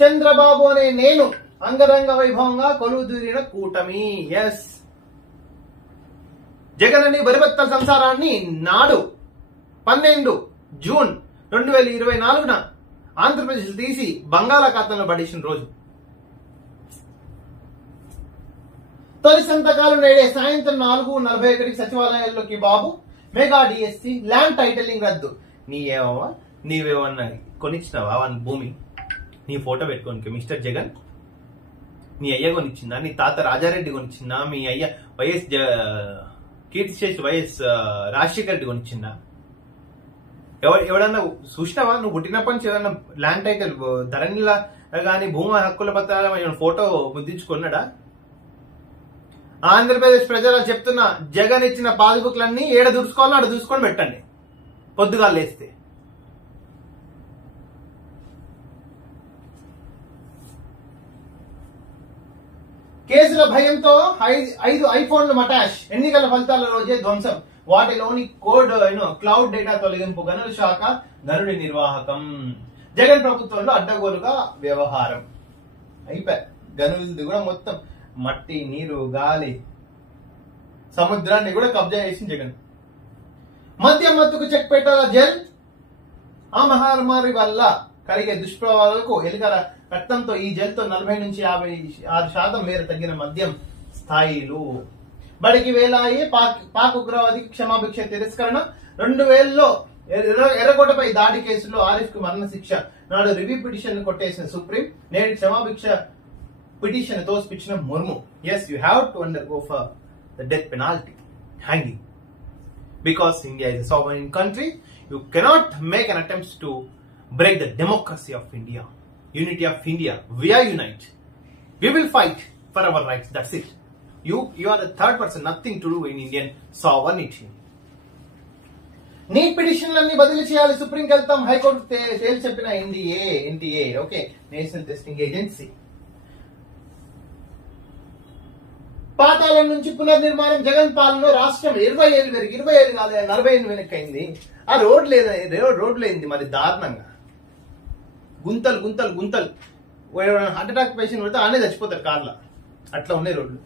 చంద్రబాబు అనే నేను అంగరంగ వైభవంగా కొలువుదీరిన కూటమి. ఎస్, జగన్ అని బరిబత్తల సంసారాన్ని నాడు 12 జూన్ 2024 ఆంధ్రప్రదేశ్ తీసి బంగాళాఖాతంలో పడేసిన రోజు. తొలి సంతకాలు నేడే సాయంత్రం 4:41 సచివాలయాల్లోకి బాబు. మెగా డిఎస్సి, ల్యాండ్ టైటిలింగ్ రద్దు. నీవేమన్నా కొనిచ్చినావా వాని భూమి? నీ ఫోటో పెట్టుకోనికి మిస్టర్ జగన్? నీ అయ్య కొనిచ్చిందా? నీ తాత రాజారెడ్డి కొనిచ్చిందా? మీ అయ్య కీర్తిశేష్ వైఎస్ రాజశేఖర రెడ్డి కొనిచ్చిందా? ఎవడన్నా చూసినావా? నువ్వు పుట్టినప్పటి నుంచి ఏదన్నా ల్యాండ్ టైటిల్ ధరణిలా గాని భూమి హక్కుల పత్రాల ఫోటో ముద్దించుకున్నాడా? ఆంధ్రప్రదేశ్ ప్రజలు చెప్తున్నా, జగన్ ఇచ్చిన పాస్బుక్లన్నీ ఏడ దూసుకోవాలో ఆడ దూసుకొని పెట్టండి పొద్దుగా లేస్తే. కేసుల భయంతో 5 ఐఫోన్లు మటాష్. ఎన్నికల ఫలితాల రోజే ధ్వంసం. వాటిలోని కోడ్ క్లౌడ్ డేటా తొలగింపు. గనుల శాఖ గనుడి నిర్వాహకం. జగన్ ప్రభుత్వంలో అడ్డగోలుగా వ్యవహారం. అయిపోయి గనులది కూడా మొత్తం మట్టి, నీరు, గాలి, సముద్రాన్ని కూడా కబ్జా చేసింది జగన్. మద్యం మత్తుకు చెక్ పెట్టాల జైల్. ఆ మహమ్మారి వల్ల కలిగే దుష్ప్రభావాలకు ఎలుకల రక్తంతో ఈ జైలుతో 40 నుంచి 56% మేర తగ్గిన మద్యం స్థాయిలు. బడికి వేలాయి పాక్ ఉగ్రవాదికి క్షమాభిక్ష తిరస్కరణ. 2000లో ఎర్రకోటపై దాడి కేసులో ఆరిఫ్ కు మరణశిక్ష. నాడు రివ్యూ పిటిషన్ కొట్టేసిన సుప్రీం. నేడు క్షమాభిక్ష పిటిషన్ తోసిపిచ్చిన Murmu. Yes, you have to undergo for the death penalty, hanging. Because India is a sovereign country, you cannot make an attempt to break the democracy of India, unity of India. We are unite. We will fight for our rights. That's it. You are the third person, nothing to do in Indian sovereignty. NEET పిటిషన్లన్నీ బదిలీ చేయాలి, సుప్రీంకి వెళ్తాం. High court తేల్చి చెప్పిన NTA okay, national testing agency. పాతాళం నుంచి పునర్నిర్మాణం. జగన్ పాలన రాష్ట్రం 20 ఏళ్ళు పెరిగి 20 ఏళ్ళు కాదు 40 ఏళ్ళు వెనక్కైంది. ఆ రోడ్లు అయింది మరి దారుణంగా. గుంతలు. హార్ట్ అటాక్ పేషెంట్ పడితే ఆనే చచ్చిపోతారు కార్ల. అట్లా ఉన్నాయి రోడ్లు.